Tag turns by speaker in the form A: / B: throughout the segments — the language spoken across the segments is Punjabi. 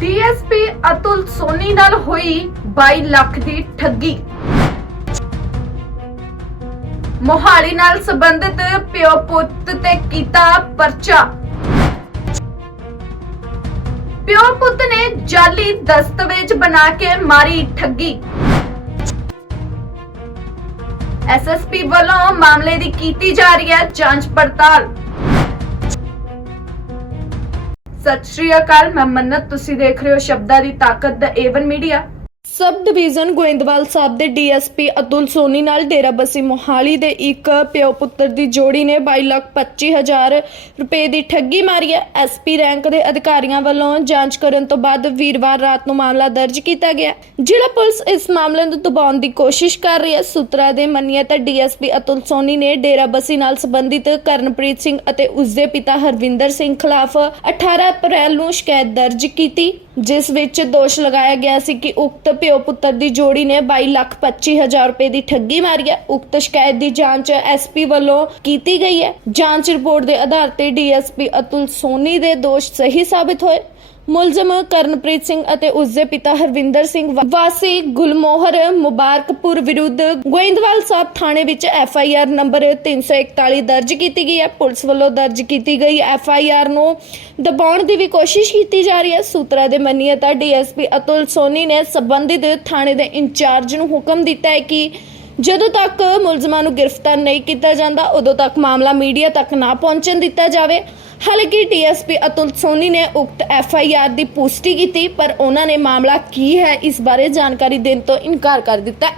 A: ਡੀਐਸਪੀ ਅਤੁਲ ਸੋਨੀ ਨਾਲ ਹੋਈ 22 ਲੱਖ ਦੀ ਠੱਗੀ। ਮੋਹਾਲੀ ਨਾਲ ਸੰਬੰਧਿਤ ਪਿਓ ਪੁੱਤ ਤੇ ਕੀਤਾ ਪਰਚਾ। ਪਿਓ ਪੁੱਤ ਨੇ ਜਾਲੀ ਦਸਤਾਵੇਜ਼ ਬਣਾ ਕੇ ਮਾਰੀ ਠੱਗੀ। ਐਸਐਸਪੀ ਵੱਲੋਂ ਮਾਮਲੇ ਦੀ ਕੀਤੀ ਜਾ ਰਹੀ ਹੈ ਜਾਂਚ ਪੜਤਾਲ। ਸਤਿ ਸ਼੍ਰੀ ਅਕਾਲ, ਮੈਂ ਮੰਨਤ, ਤੁਸੀਂ ਦੇਖ ਰਹੇ ਹੋ ਸ਼ਬਦਾਂ ਦੀ ਤਾਕਤ ਦਾ Avon media sub division Goindwal Sahib ਦੇ ਡੀਐਸਪੀ ਅਤੁਲ ਸੋਨੀ ਨਾਲ ਡੇਰਾਬੱਸੀ ਮੋਹਾਲੀ ਦੇ ਇੱਕ ਪਿਓ ਪੁੱਤਰ ਦੀ ਜੋੜੀ ਨੇ 22 ਲੱਖ 25 ਹਜ਼ਾਰ ਰੁਪਏ ਦੀ ਠੱਗੀ ਮਾਰੀ ਹੈ। ਐਸਪੀ ਰੈਂਕ ਦੇ ਅਧਿਕਾਰੀਆਂ ਵੱਲੋਂ ਜਾਂਚ ਕਰਨ ਤੋਂ ਬਾਅਦ ਵੀਰਵਾਰ ਰਾਤ ਨੂੰ ਮਾਮਲਾ ਦਰਜ ਕੀਤਾ ਗਿਆ ਜ਼ਿਲ੍ਹਾ ਪੁਲਿਸ ਇਸ ਮਾਮਲੇ ਨੂੰ ਦਬਾਉਣ ਦੀ ਕੋਸ਼ਿਸ਼ ਕਰ ਰਹੀ ਹੈ। ਸੂਤਰਾਂ ਦੇ ਮੰਨੀਏ ਤਾਂ ਡੀਐਸਪੀ ਅਤੁਲ ਸੋਨੀ ਨੇ ਡੇਰਾਬੱਸੀ ਨਾਲ ਸੰਬੰਧਿਤ ਕਰਨਪ੍ਰੀਤ ਸਿੰਘ ਅਤੇ ਉਸਦੇ ਪਿਤਾ ਹਰਵਿੰਦਰ ਸਿੰਘ ਖਿਲਾਫ 18 ਅਪ੍ਰੈਲ ਨੂੰ ਸ਼ਿਕਾਇਤ ਦਰਜ ਕੀਤੀ। ਜਿਸ ਵਿੱਚ ਦੋਸ਼ ਲਗਾਇਆ ਗਿਆ ਸੀ ਕਿ ਉਕਤ ਪਿਓ ਪੁੱਤਰ ਦੀ ਜੋੜੀ ਨੇ 22 ਲੱਖ 25 ਹਜ਼ਾਰ ਰੁਪਏ ਦੀ ਠੱਗੀ ਮਾਰੀ ਹੈ। ਉਕਤ ਸ਼ਿਕਾਇਤ ਦੀ ਜਾਂਚ ਐਸਪੀ ਵੱਲੋਂ ਕੀਤੀ ਗਈ ਹੈ। ਜਾਂਚ ਰਿਪੋਰਟ ਦੇ ਆਧਾਰ ਤੇ ਡੀਐਸਪੀ ਅਤੁਲ ਸੋਨੀ ਦੇ ਦੋਸ਼ ਸਹੀ ਸਾਬਿਤ ਹੋਏ। ਮੁਲਜ਼ਮ ਕਰਨਪ੍ਰੀਤ ਸਿੰਘ ਅਤੇ ਉਸਦੇ ਪਿਤਾ ਹਰਵਿੰਦਰ ਸਿੰਘ ਵਾ- ਵਾਸੀ ਗੁਲਮੋਹਰ ਮੁਬਾਰਕਪੁਰ ਵਿਰੁੱਧ ਗੋਇੰਦਵਾਲ ਸਾਹਿਬ ਥਾਣੇ ਵਿੱਚ ਐਫ ਆਈ ਆਰ ਨੰਬਰ 341 ਦਰਜ ਕੀਤੀ ਗਈ ਹੈ। ਪੁਲਿਸ ਵੱਲੋਂ ਦਰਜ ਕੀਤੀ ਗਈ ਐਫ ਆਈ ਆਰ ਨੂੰ ਦਬਾਉਣ ਦੀ ਵੀ ਕੋਸ਼ਿਸ਼ ਕੀਤੀ ਜਾ ਰਹੀ ਹੈ। ਸੂਤਰਾਂ ਦੇ ਮੰਨੀਏ ਤਾਂ ਡੀਐਸਪੀ ਅਤੁਲ ਸੋਨੀ ਨੇ ਸੰਬੰਧਿਤ ਥਾਣੇ ਦੇ ਇੰਚਾਰਜ ਨੂੰ ਹੁਕਮ ਦਿੱਤਾ ਹੈ ਕਿ ਜਦੋਂ ਤੱਕ ਮੁਲਜ਼ਮਾਂ ਨੂੰ ਗ੍ਰਿਫਤਾਰ ਨਹੀਂ ਕੀਤਾ ਜਾਂਦਾ, ਉਦੋਂ ਤੱਕ ਮਾਮਲਾ ਮੀਡੀਆ ਤੱਕ ਨਾ ਪਹੁੰਚਣ ਦਿੱਤਾ ਜਾਵੇ। ਹਾਲਾਂਕਿ ਡੀਐਸਪੀ ਅਤੁਲ ਸੋਨੀ ਨੇ ਉਕਤ ਐਫਆਈਆਰ ਦੀ ਪੁਸ਼ਟੀ ਕੀਤੀ, ਪਰ ਉਹਨਾਂ ਨੇ ਮਾਮਲਾ ਕੀ ਹੈ, ਇਸ ਬਾਰੇ ਜਾਣਕਾਰੀ ਦੇਣ ਤੋਂ ਇਨਕਾਰ ਕਰ ਦਿੱਤਾ।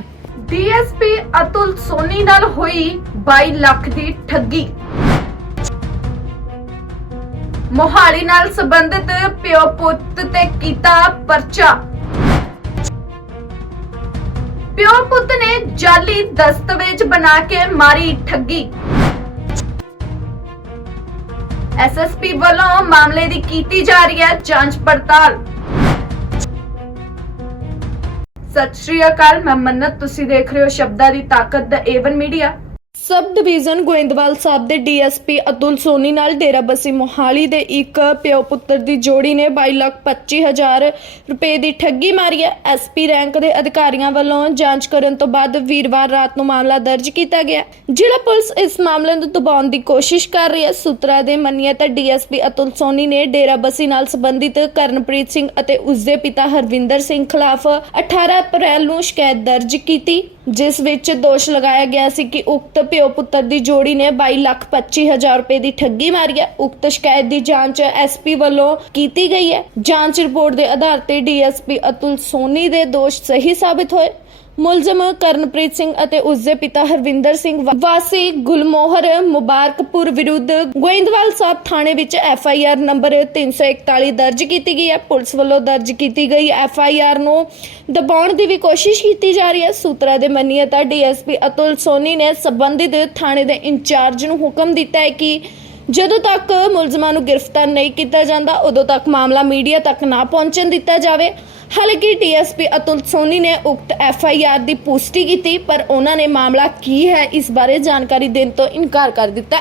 A: ਡੀਐਸਪੀ ਅਤੁਲ ਸੋਨੀ ਨਾਲ ਹੋਈ 22 ਲੱਖ ਦੀ ਠੱਗੀ। ਮੋਹਾਲੀ ਨਾਲ ਸੰਬੰਧਿਤ ਪਿਓ ਪੁੱਤ ਤੇ ਕੀਤਾ ਪਰਚਾ। ਪਿਓ ਪੁੱਤ ਨੇ ਜਾਲੀ ਦਸਤਾਵੇਜ਼ ਬਣਾ ਕੇ ਮਾਰੀ ਠੱਗੀ। ਐਸਐਸਪੀ ਵੱਲੋਂ ਮਾਮਲੇ ਦੀ ਕੀਤੀ ਜਾ ਰਹੀ ਹੈ ਜਾਂਚ ਪੜਤਾਲ। ਸਤਿ ਸ਼੍ਰੀ ਅਕਾਲ, ਮੈਂ ਮੰਨਤ, ਤੁਸੀਂ ਦੇਖ ਰਹੇ ਹੋ ਸ਼ਬਦਾਂ ਦੀ ਤਾਕਤ ਦਾ Avon media sub division Goindwal Sahib ਦੇ ਡੀਐਸਪੀ ਅਤੁਲ ਸੋਨੀ ਨਾਲ ਡੇਰਾਬੱਸੀ ਮੋਹਾਲੀ ਦੇ ਇੱਕ ਪਿਓ ਪੁੱਤਰ ਦੀ ਜੋੜੀ ਨੇ 22 ਲੱਖ 25 ਹਜ਼ਾਰ ਰੁਪਏ ਦੀ ਠੱਗੀ ਮਾਰੀ ਹੈ। ਐਸਪੀ ਰੈਂਕ ਦੇ ਅਧਿਕਾਰੀਆਂ ਵੱਲੋਂ ਜਾਂਚ ਕਰਨ ਤੋਂ ਬਾਅਦ ਵੀਰਵਾਰ ਰਾਤ ਨੂੰ ਮਾਮਲਾ ਦਰਜ ਕੀਤਾ ਗਿਆ। ਜ਼ਿਲ੍ਹਾ ਪੁਲਿਸ ਇਸ ਮਾਮਲੇ ਨੂੰ ਦਬਾਉਣ ਦੀ ਕੋਸ਼ਿਸ਼ ਕਰ ਰਹੀ ਹੈ। ਸੂਤਰਾਂ ਦੇ ਮੰਨੀਏ ਤਾਂ ਡੀਐਸਪੀ ਅਤੁਲ ਸੋਨੀ ਨੇ ਡੇਰਾਬੱਸੀ ਨਾਲ ਸੰਬੰਧਿਤ ਕਰਨਪ੍ਰੀਤ ਸਿੰਘ ਅਤੇ ਉਸਦੇ ਪਿਤਾ ਹਰਵਿੰਦਰ ਸਿੰਘ ਖਿਲਾਫ 18 ਅਪ੍ਰੈਲ ਨੂੰ ਸ਼ਿਕਾਇਤ ਦਰਜ ਕੀਤੀ। ਜਿਸ ਵਿੱਚ ਦੋਸ਼ ਲਗਾਇਆ ਗਿਆ ਸੀ ਕਿ ਉਕਤ ਪਿਓ ਪੁੱਤਰ ਦੀ ਜੋੜੀ ਨੇ 22 ਲੱਖ 25 ਹਜ਼ਾਰ ਰੁਪਏ ਦੀ ਠੱਗੀ ਮਾਰੀ ਹੈ। ਉਕਤ ਸ਼ਿਕਾਇਤ ਦੀ ਜਾਂਚ ਐਸਪੀ ਵੱਲੋਂ ਕੀਤੀ ਗਈ ਹੈ। ਜਾਂਚ ਰਿਪੋਰਟ ਦੇ ਆਧਾਰ ਤੇ ਡੀਐਸਪੀ ਅਤੁਲ ਸੋਨੀ ਦੇ ਦੋਸ਼ ਸਹੀ ਸਾਬਿਤ ਹੋਏ। ਮੁਲਜ਼ਮ ਕਰਨਪ੍ਰੀਤ ਸਿੰਘ ਅਤੇ ਉਸਦੇ ਪਿਤਾ ਹਰਵਿੰਦਰ ਸਿੰਘ ਵਾਸੀ ਗੁਲਮੋਹਰ ਮੁਬਾਰਕਪੁਰ ਵਿਰੁੱਧ ਗੋਇੰਦਵਾਲ ਸਾਹਿਬ ਥਾਣੇ ਵਿੱਚ ਐਫ ਆਈ ਆਰ ਨੰਬਰ 341 ਦਰਜ ਕੀਤੀ ਗਈ ਹੈ। ਪੁਲਿਸ ਵੱਲੋਂ ਦਰਜ ਕੀਤੀ ਗਈ ਐਫ ਆਈ ਆਰ ਨੂੰ ਦਬਾਉਣ ਦੀ ਵੀ ਕੋਸ਼ਿਸ਼ ਕੀਤੀ ਜਾ ਰਹੀ ਹੈ। ਸੂਤਰਾਂ ਦੇ ਮੰਨੀਏ ਤਾਂ ਡੀਐਸਪੀ ਅਤੁਲ ਸੋਨੀ ਨੇ ਸੰਬੰਧਿਤ ਥਾਣੇ ਦੇ ਇੰਚਾਰਜ ਨੂੰ ਹੁਕਮ ਦਿੱਤਾ ਹੈ ਕਿ ਜਦੋਂ ਤੱਕ ਮੁਲਜ਼ਮਾਂ ਨੂੰ ਗ੍ਰਿਫਤਾਰ ਨਹੀਂ ਕੀਤਾ ਜਾਂਦਾ, ਉਦੋਂ ਤੱਕ ਮਾਮਲਾ ਮੀਡੀਆ ਤੱਕ ਨਾ ਪਹੁੰਚਣ ਦਿੱਤਾ ਜਾਵੇ। ਹਾਲਾਂਕਿ ਡੀਐਸਪੀ ਅਤੁਲ ਸੋਨੀ ਨੇ ਉਕਤ ਐਫਆਈਆਰ ਦੀ ਪੁਸ਼ਟੀ ਕੀਤੀ, ਪਰ ਉਹਨਾਂ ਨੇ ਮਾਮਲਾ ਕੀ ਹੈ, ਇਸ ਬਾਰੇ ਜਾਣਕਾਰੀ ਦੇਣ ਤੋਂ ਇਨਕਾਰ ਕਰ ਦਿੱਤਾ